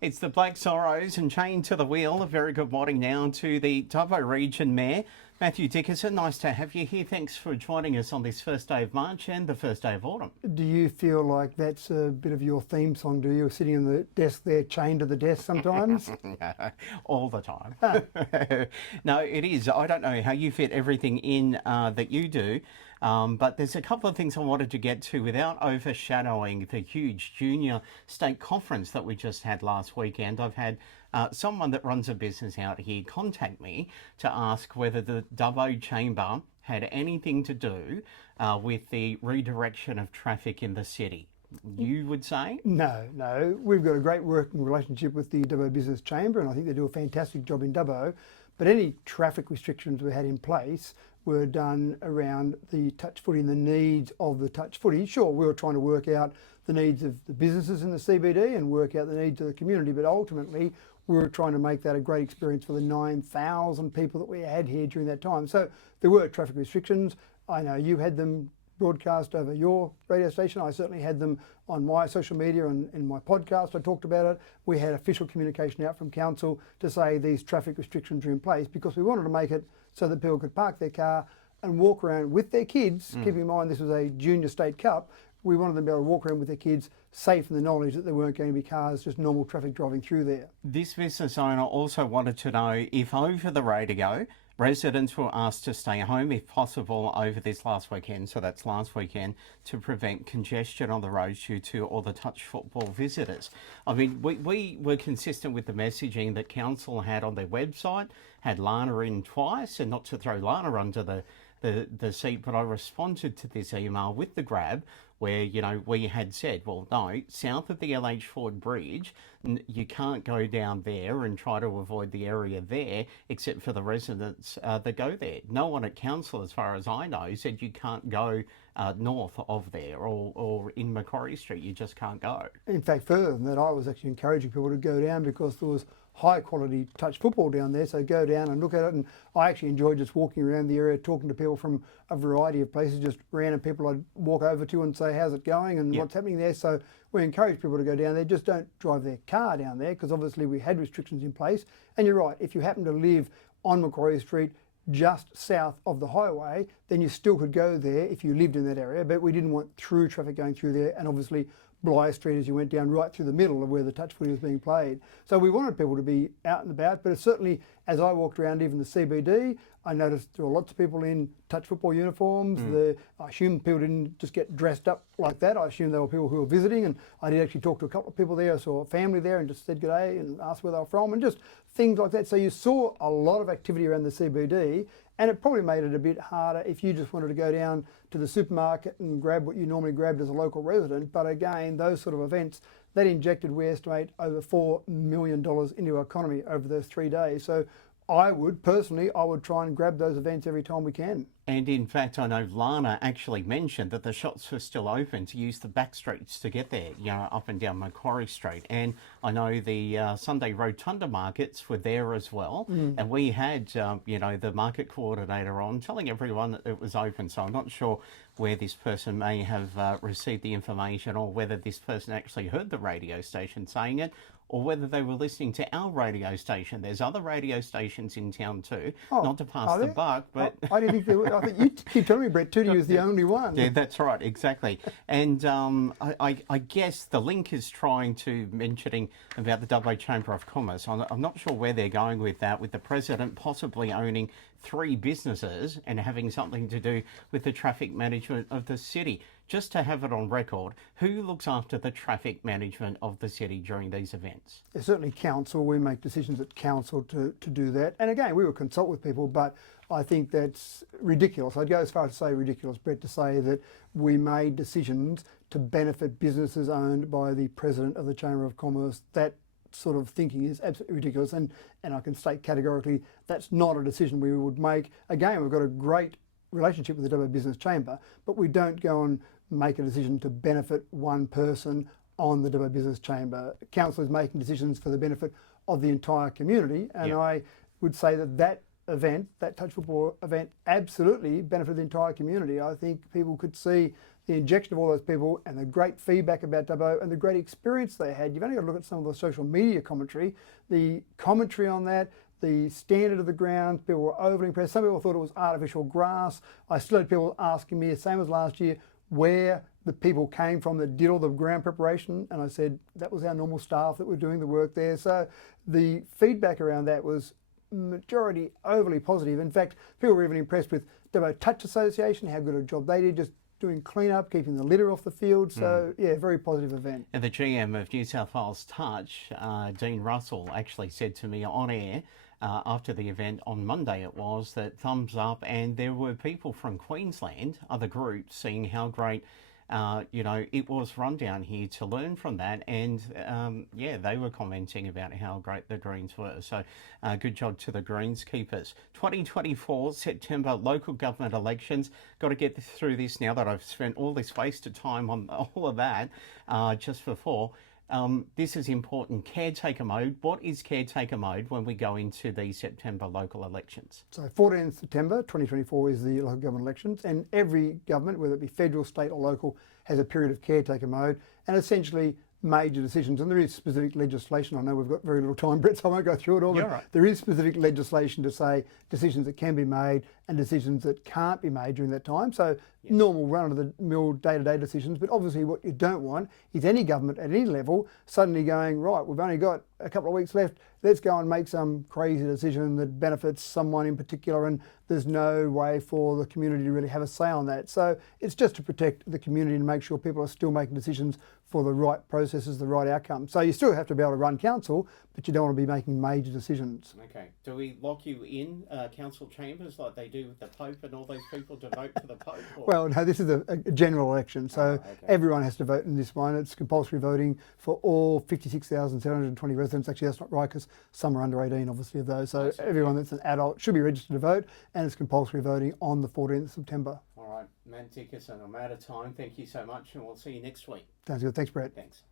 It's the Black Sorrows and Chained to the Wheel. A very good morning now to the Dubbo Region Mayor, Matthew Dickerson. Nice to have you here. Thanks for joining us on this first day of March and the first day of autumn. Do you feel like that's a bit of your theme song, do you? Sitting in the desk there, chained to the desk sometimes? All the time. No, it is. I don't know how you fit everything in that you do. But there's a couple of things I wanted to get to without overshadowing the huge junior state conference that we just had last weekend. I've had someone that runs a business out here contact me to ask whether the Dubbo Chamber had anything to do with the redirection of traffic in the city. You would say? No. We've got a great working relationship with the Dubbo Business Chamber, and I think they do a fantastic job in Dubbo. But any traffic restrictions we had in place were done around the touch footy and the needs of the touch footy. Sure, we were trying to work out the needs of the businesses in the CBD and work out the needs of the community, but ultimately we were trying to make that a great experience for the 9,000 people that we had here during that time. So there were traffic restrictions. I know you had them broadcast over your radio station. I certainly had them on my social media and in my podcast. I talked about it. We had official communication out from council to say these traffic restrictions are in place because we wanted to make it so that people could park their car and walk around with their kids. Keeping in mind this was a junior state cup, we wanted them to be able to walk around with their kids safe in the knowledge that there weren't going to be cars, just normal traffic driving through there. This business owner also wanted to know if over the radio residents were asked to stay home if possible over this last weekend, so that's last weekend, to prevent congestion on the roads due to all the touch football visitors. I mean, we were consistent with the messaging that council had on their website, had Lana in twice, and not to throw Lana under the seat, but I responded to this email with the grab where, you know, we had said, well, no, south of the LH Ford Bridge, you can't go down there and try to avoid the area there, except for the residents that go there. No one at council, as far as I know, said you can't go north of there or in Macquarie Street. You just can't go. In fact, further than that, I was actually encouraging people to go down because there was high quality touch football down there, so go down and look at it. And I actually enjoyed just walking around the area, talking to people from a variety of places, just random people I'd walk over to and say, how's it going and what's happening there. So we encourage people to go down there. Just don't drive their car down there because obviously we had restrictions in place. And you're right, if you happen to live on Macquarie Street just south of the highway, then you still could go there if you lived in that area, but we didn't want through traffic going through there, and obviously Bligh Street as you went down right through the middle of where the touch footy was being played. So we wanted people to be out and about, but certainly as I walked around even the CBD, I noticed there were lots of people in touch football uniforms. I assume people didn't just get dressed up like that. I assume there were people who were visiting, and I did actually talk to a couple of people there. I saw a family there and just said g'day and asked where they were from and just things like that. So you saw a lot of activity around the CBD, and it probably made it a bit harder if you just wanted to go down to the supermarket and grab what you normally grabbed as a local resident. But again, those sort of events, that injected, we estimate, over $4 million into our economy over those 3 days. So I would try and grab those events every time we can. And in fact, I know Lana actually mentioned that the shops were still open to use the back streets to get there, you know, up and down Macquarie Street. And I know the Sunday Rotunda markets were there as well. And we had, you know, the market coordinator on telling everyone that it was open. So I'm not sure where this person may have received the information or whether this person actually heard the radio station saying it, or whether they were listening to our radio station. There's other radio stations in town too, not to pass the buck, but... I didn't think there were. I think you keep telling me, Brett, Tootie was the only one. Yeah, that's right, exactly. And I guess the link is trying to mentioning about the Dubbo Chamber of Commerce. I'm not sure where they're going with that, with the president possibly owning 3 businesses and having something to do with the traffic management of the city. Just to have it on record, who looks after the traffic management of the city during these events? It's certainly council. We make decisions at council to do that. And again, we will consult with people, but I think that's ridiculous. I'd go as far as to say ridiculous, Brett, to say that we made decisions to benefit businesses owned by the president of the Chamber of Commerce. That sort of thinking is absolutely ridiculous. And I can state categorically that's not a decision we would make. Again, we've got a great relationship with the Dubbo Business Chamber, but we don't go and make a decision to benefit one person on the Dubbo Business Chamber. Council is making decisions for the benefit of the entire community, and I would say that event, that touch football event, absolutely benefited the entire community. I think people could see the injection of all those people and the great feedback about Dubbo and the great experience they had. You've only got to look at some of the social media commentary, the commentary on that, the standard of the ground. People were overly impressed. Some people thought it was artificial grass. I still had people asking me, the same as last year, where the people came from that did all the ground preparation, and I said that was our normal staff that were doing the work there. So the feedback around that was majority overly positive. In fact, people were even impressed with Dubbo Touch Association, how good a job they did, just doing clean-up, keeping the litter off the field. So yeah, very positive event. And the GM of New South Wales Touch, Dean Russell, actually said to me on air after the event on Monday it was, that thumbs up, and there were people from Queensland, other groups, seeing how great it was run down here to learn from that, and yeah, they were commenting about how great the Greens were. So good job to the Greenskeepers. 2024 September local government elections. Got to get through this now that I've spent all this wasted time on all of that just before. This is important. Caretaker mode. What is caretaker mode when we go into the September local elections? So 14th September 2024 is the local government elections, and every government, whether it be federal, state or local, has a period of caretaker mode, and essentially major decisions. And there is specific legislation. I know we've got very little time, Brett, so I won't go through it all. You're but right. There is specific legislation to say decisions that can be made and decisions that can't be made during that time. So normal run-of-the-mill day-to-day decisions. But obviously what you don't want is any government at any level suddenly going, right, we've only got a couple of weeks left, let's go and make some crazy decision that benefits someone in particular, and there's no way for the community to really have a say on that. So it's just to protect the community and make sure people are still making decisions for the right processes, the right outcome. So you still have to be able to run council, but you don't want to be making major decisions. Okay. Do we lock you in council chambers like they do with the Pope and all those people to vote for the Pope? Or? Well, no, this is a general election, so everyone has to vote in this one. It's compulsory voting for all 56,720 residents. Actually, that's not right, because some are under 18, obviously, of those. So everyone that's an adult should be registered to vote, and it's compulsory voting on the 14th of September. All right, Matt Dickerson, I'm out of time. Thank you so much, and we'll see you next week. Sounds good. Thanks, Brett. Thanks.